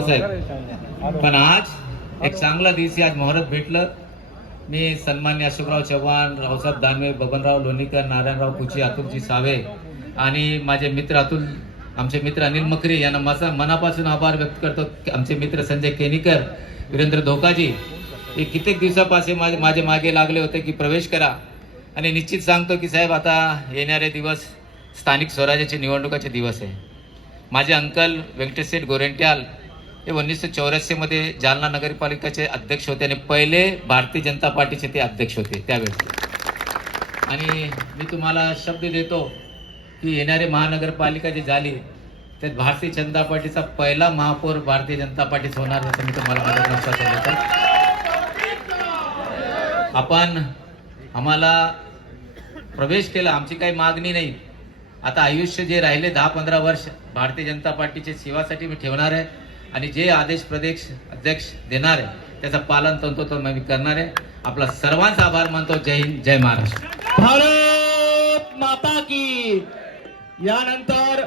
साहेब पण आज एक चांगला दिवशी आज मुहूर्त भेटलं. मी सन्मान्य अशोकराव चव्हाण रावसाहेब दानवे बबनराव लोणीकर नारायणराव कुची अतुलजी सावे आणि माझे मित्र अतुल आमचे मित्र अनिल मकरी यांना माझा मनापासून आभार व्यक्त करतो. आमचे मित्र संजय केनीकर वीरेंद्र धोकाजी हे कित्येक दिवसापासून माझे माझे मागे लागले होते की प्रवेश करा. आणि निश्चित सांगतो की साहेब आता येणारे दिवस स्थानिक स्वराज्याचे निवडणुकाचे दिवस आहे. माझे अंकल व्यंकटेश गोरेंट्याल हे उन्नीसशे चौऱ्याऐंशीमध्ये जालना नगरपालिकेचे अध्यक्ष होते आणि पहिले भारतीय जनता पार्टीचे ते अध्यक्ष होते त्यावेळेस. आणि मी तुम्हाला शब्द देतो की येणारी महानगरपालिका जी झाली त्यात भारतीय जनता पार्टीचा पहिला महापौर भारतीय जनता पार्टीच होणार असं मी तुम्हाला माझ्या लक्षात आपण आम्हाला प्रवेश केला आमची काही मागणी नाही. आता आयुष्य जे राहिले दहा पंधरा वर्ष भारतीय जनता पार्टीचे सेवासाठी मी ठेवणार आहे. आणि जे आदेश प्रदेश अध्यक्ष देणार आहे त्याचं पालन तंतोतंत मी करणार आहे. आपला सर्वांचा आभार मानतो. जय हिंद जय महाराष्ट्र. भारत माता की. यानंतर